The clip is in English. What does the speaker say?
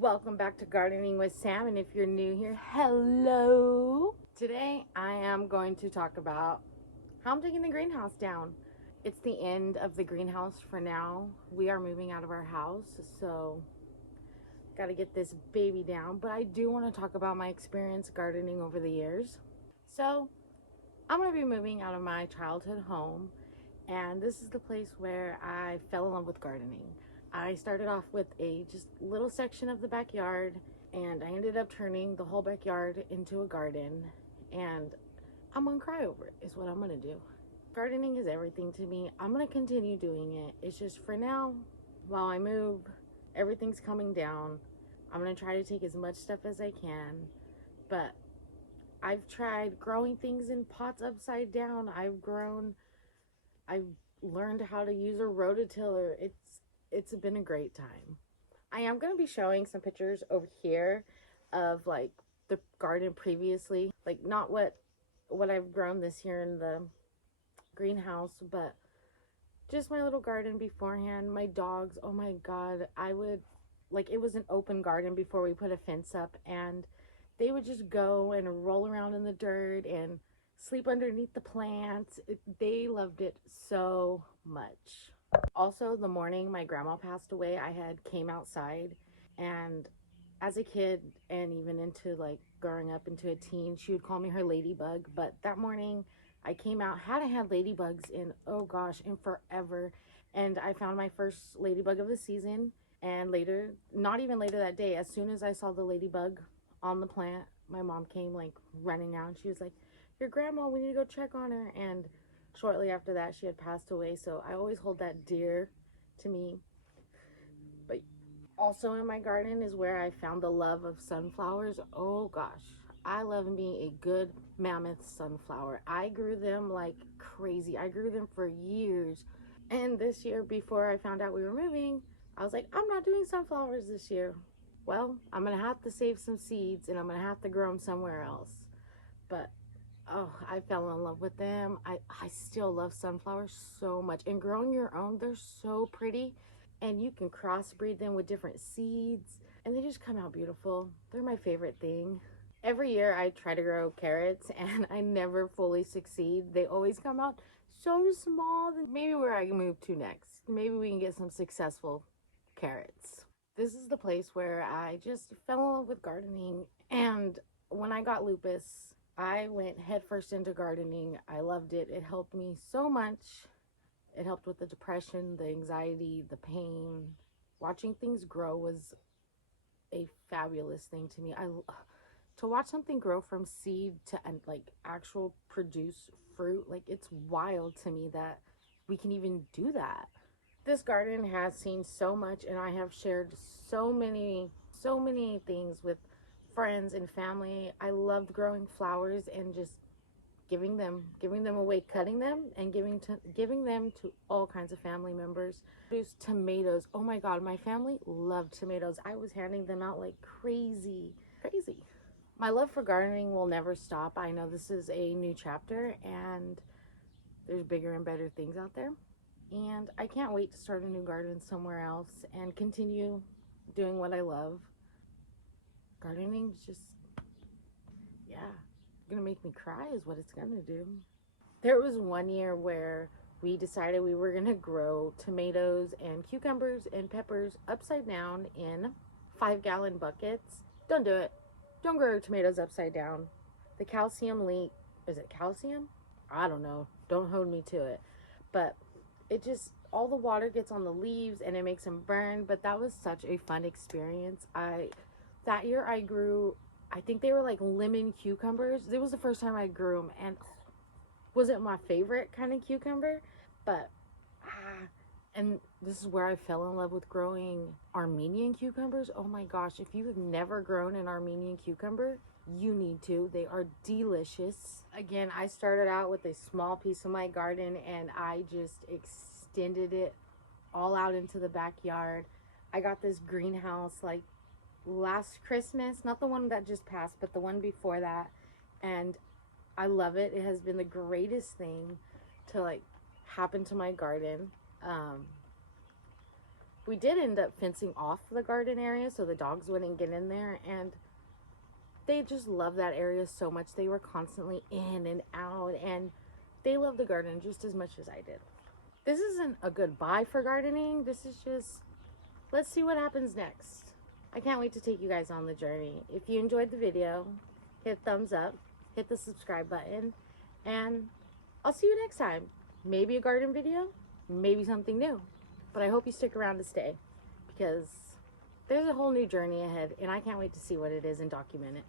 Welcome back to Gardening with Sam, and if you're new here, hello. Today I am going to talk about how I'm taking the greenhouse down. It's the end of the greenhouse for now. We are moving out of our house, so got to get this baby down, but I do want to talk about my experience gardening over the years. So I'm going to be moving out of my childhood home, and this is the place where I fell in love with gardening. I started off with a just little section of the backyard, and I ended up turning the whole backyard into a garden, and I'm gonna cry over it is what I'm gonna do. Gardening is everything to me. I'm gonna continue doing it. It's just for now, while I move, everything's coming down. I'm gonna try to take as much stuff as I can, but I've tried growing things in pots upside down. I've learned how to use a rototiller. It's been a great time. I am going to be showing some pictures over here of like the garden previously, like not what I've grown this year in the greenhouse, but just my little garden beforehand. My dogs, oh my god, I would like, it was an open garden before we put a fence up, and they would just go and roll around in the dirt and sleep underneath the plants. They loved it so much. Also, the morning my grandma passed away, I had came outside, and as a kid and even into like growing up into a teen, she would call me her ladybug. But that morning I came out, hadn't had ladybugs in, oh gosh, in forever. And I found my first ladybug of the season. And later, not even later that day, as soon as I saw the ladybug on the plant, my mom came like running out. She was like, your grandma, we need to go check on her. And shortly after that, she had passed away. So I always hold that dear to me. But also in my garden is where I found the love of sunflowers. Oh gosh, I love being a good mammoth sunflower. I grew them like crazy. I grew them for years. And this year, before I found out we were moving, I was like, I'm not doing sunflowers this year. Well, I'm gonna have to save some seeds and I'm gonna have to grow them somewhere else. But oh, I fell in love with them. I still love sunflowers so much. And growing your own, they're so pretty. And you can crossbreed them with different seeds. And they just come out beautiful. They're my favorite thing. Every year I try to grow carrots and I never fully succeed. They always come out so small. That maybe where I can move to next. Maybe we can get some successful carrots. This is the place where I just fell in love with gardening. And when I got lupus, I went headfirst into gardening. I loved it. It helped me so much. It helped with the depression, the anxiety, the pain. Watching things grow was a fabulous thing to me. To watch something grow from seed to like actual produce fruit, like it's wild to me that we can even do that. This garden has seen so much, and I have shared so many things with friends and family. I loved growing flowers and just giving them away, cutting them and giving them to all kinds of family members. There's tomatoes. Oh my god, my family loved tomatoes. I was handing them out like crazy. My love for gardening will never stop. I know this is a new chapter and there's bigger and better things out there, and I can't wait to start a new garden somewhere else and continue doing what I love. Gardening is just, yeah, gonna make me cry is what it's gonna do. There was one year where we decided we were gonna grow tomatoes and cucumbers and peppers upside down in 5-gallon buckets. Don't do it. Don't grow your tomatoes upside down. The calcium leak, is it calcium? I don't know. Don't hold me to it. But it just, all the water gets on the leaves and it makes them burn. But that was such a fun experience. That year I grew, I think they were like lemon cucumbers. It was the first time I grew them, and wasn't my favorite kind of cucumber, but and this is where I fell in love with growing Armenian cucumbers. Oh my gosh, if you have never grown an Armenian cucumber, you need to. They are delicious. Again, I started out with a small piece of my garden and I just extended it all out into the backyard. I got this greenhouse like last Christmas, not the one that just passed, but the one before that, and I love it. It has been the greatest thing to like happen to my garden. We did end up fencing off the garden area so the dogs wouldn't get in there, and they just love that area so much. They were constantly in and out, and they love the garden just as much as I did. This isn't a goodbye for gardening. This is just, let's see what happens next. I can't wait to take you guys on the journey. If you enjoyed the video, hit thumbs up, hit the subscribe button, and I'll see you next time. Maybe a garden video, maybe something new. But I hope you stick around to stay, because there's a whole new journey ahead, and I can't wait to see what it is and document it.